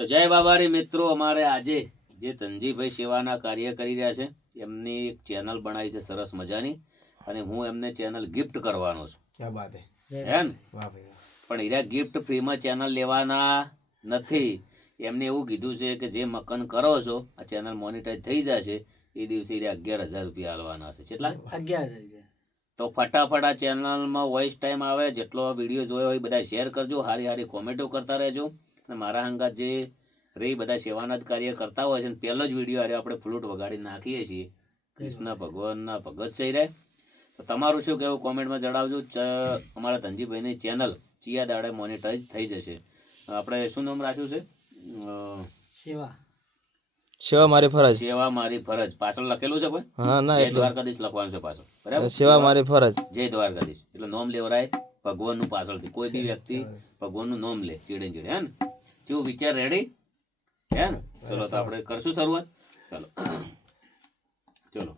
તો જય બાબારી મિત્રો, અમારે આજે જે ધનજીભાઈ સેવાના કાર્ય કરી રહ્યા છે એમની એક ચેનલ બનાવી છે સરસ મજાની, અને હું એમને ચેનલ ગિફ્ટ કરવાનો છું. क्या बात है હે ને? वाह भैया પણ હીરા ગિફ્ટ ફ્રીમાં ચેનલ લેવાના નથી. એમને એવું કીધું છે કે જે મકન કરો છો આ ચેનલ મોનિટાઈઝ થઈ જશે એ દિવસે હીરા 11,000 રૂપિયા આલવાના છે. કેટલા? 11,000. તો ફટાફટ આ ચેનલમાં વોઇસ ટાઈમ આવે, જેટલો વિડીયો જોયો હોય બધા શેર કરજો, હારી હારી કોમેન્ટો કરતા રહેજો. અને મારા હંગાત જે રે બધા સેવાના જ કાર્ય કરતા હોય છે ને પહેલો જ વિડીયો હારે આપણે ફ્લૂટ વગાડી નાખીએ છીએ. કૃષ્ણ ભગવાનના ભગત છે રે. તો તમારું શું કહેવું કોમેન્ટમાં જણાવજો. અમારા ધનજીભાઈની ચેનલ ચિયા દાડે મોનિટાઈઝ થઈ જશે. આપણે શું નામ રાખ્યું છે? સેવા. सेवा मारी फरज સેવા મારી ફરજ. પાછળ લખેલું છે કોઈ? हाँ ना જય દ્વારકાધીશ લખવાનું છે પાછળ, બરાબર? सेवा मारी फरज જય દ્વારકાધીશ એટલે નોમ લેવરાય ભગવાનનું પાછળથી. કોઈ બી વ્યક્તિ ભગવાનનું નામ લે ચીડે ચીડે. હે ને? કેવું વિચાર? રેડી? હે ને? ચલો તો આપણે કરશું શરૂઆત. ચાલો ચલો.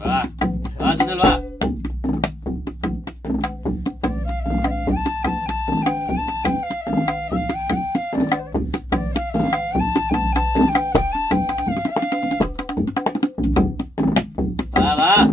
વાહ વાહ સુનિલ વાહ. વાહ વાહ.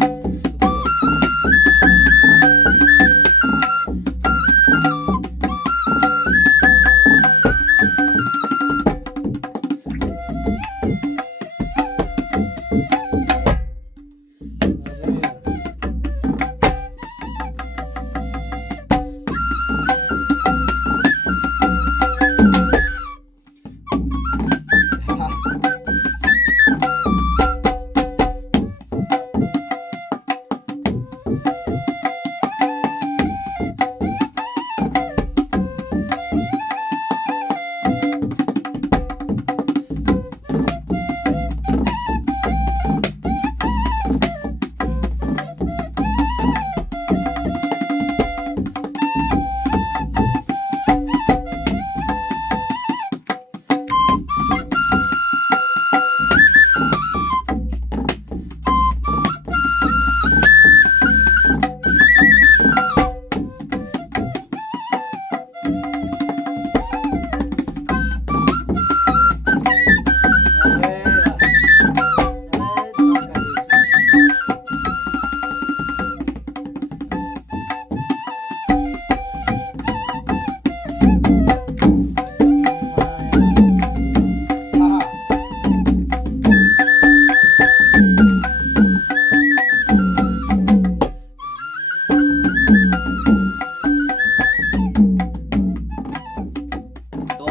તો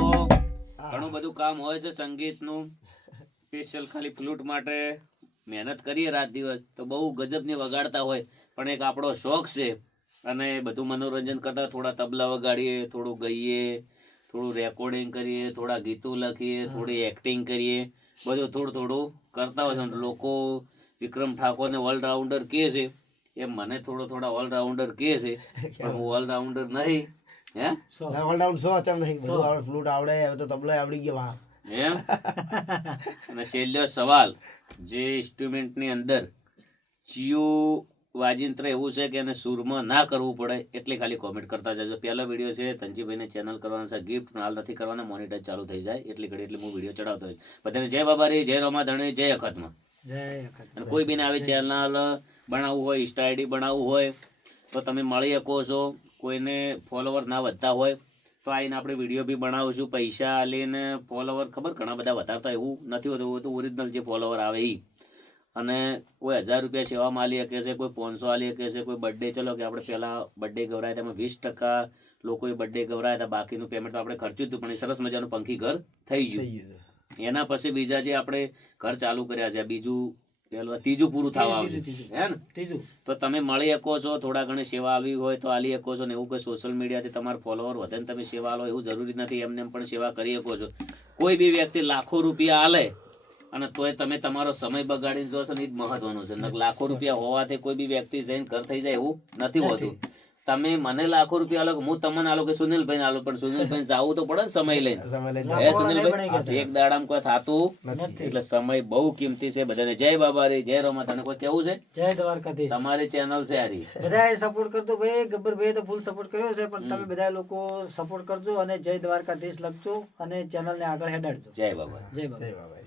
ઘણું બધું કામ હોય છે સંગીતનું. સ્પેશિયલ ખાલી ફ્લૂટ માટે મહેનત કરીએ રાત દિવસ તો બહુ ગજબની વગાડતા હોય, પણ એક આપણો શોખ છે. અને બધું મનોરંજન કરતા થોડા તબલા વગાડીએ, થોડું ગઈએ, થોડું રેકોર્ડિંગ કરીએ, થોડા ગીતો લખીએ, થોડી એક્ટિંગ કરીએ, બધું થોડું થોડું કરતા હોય છે. લોકો વિક્રમ ઠાકોરને ઓલરાઉન્ડર કહે છે એમ મને થોડા ઓલરાઉન્ડર કહે છે, પણ હું ઓલરાઉન્ડર નહીં. હે ऑलराउंड सो अच्छा नहीं બધું આવડે ફ્લૂટ આવડે હવે તો તબલો આવડી ગયો વાહ એમ? અને છેલ્લો સવાલ, જે ઇન્સ્ટ્રુમેન્ટની અંદર ચિયું વાજિંત્ર એવું છે કે એને સૂરમાં ના કરવું પડે એટલી ખાલી કોમેન્ટ કરતા જજો. પહેલો વિડીયો છે ધનજીભાઈને ચેનલ કરવાનો છે ગિફ્ટ, હાલ નથી કરવાના, મોનિટાઈઝ ચાલુ થઈ જાય એટલી ઘડી એટલે હું વિડીયો ચડાવતો હોય. બધાને જય બાબારી, જય રમાધણી, જય અખતમાં. જય અખત. અને કોઈ બીને આવી ચેનલ બનાવવું હોય, ઇન્સ્ટા આઈડી બનાવવું હોય તો તમે મળી શકો છો. કોઈને ફોલોવર ના વધતા હોય તો આવીને આપણે વિડીયો બી બનાવીશું. પૈસા આલીને ફોલોવર ખબર ઘણા બધા વધારતા એવું નથી હોતું, એવું તો ઓરિજિનલ જે ફોલોવર આવે એ. અને કોઈ 1000 રૂપિયા સેવામાં આલી શકે છે, કોઈ 500 આલી શકે છે, કોઈ બર્થડે, ચલો કે આપણે પહેલાં બર્થડે ગવરાયા તેમાં 20% લોકોએ બર્થડે ગવરાયા હતા, બાકીનું પેમેન્ટ તો આપણે ખર્ચ્યું હતું, પણ એ સરસ મજાનું પંખી ઘર થઈ ગયું. એના પછી બીજા જે આપણે ઘર ચાલુ કર્યા છે, બીજું પેલું ત્રીજું પૂરું થવા આવ્યું ત્રીજું. હે ને ત્રીજું તો તમે મળી શકો છો, થોડા ઘણી સેવા આવી હોય તો આલી શકો છો, ને એવું કોઈ સોશિયલ મીડિયાથી તમારા ફોલોવર વધે ને તમે સેવા આલો એવું જરૂરી નથી, એમને એમ પણ સેવા કરી શકો છો. કોઈ બી વ્યક્તિ લાખો રૂપિયા આલે અને તોય તમે તમારો સમય બગાડીને જોશો ને એ જ મહત્વનું છે. નકર લાખો રૂપિયા હોવાથી કોઈ બી વ્યક્તિ જઈને ઘર થઈ જાય એવું નથી હોતું. તમે મને લાખો રૂપિયા આલો કે હું તમને આલો કે સુનિલભાઈ આલો, પણ સુનિલભાઈ જાવું તો પડે ને સમય લઈને. સમય લઈને હે સુનિલભાઈ, એક દાડામાં કોઈ થાતું નથી. એટલે સમય બહુ કિંમતી છે. બધાને જય બાબારી, જય રોમા. તને કોઈ કેવું છે? જય દ્વારકાધીશ. તમારી ચેનલ છે આરી. બધાએ સપોર્ટ કરજો ભાઈ. ગબ્બરભાઈએ તો ફૂલ સપોર્ટ કર્યો છે, પણ તમે બધા લોકો સપોર્ટ કરજો અને જય દ્વારકાધીશ લખજો અને ચેનલને આગળ હેડાડજો. જય બાબા. જય બાબા. જય બાબા.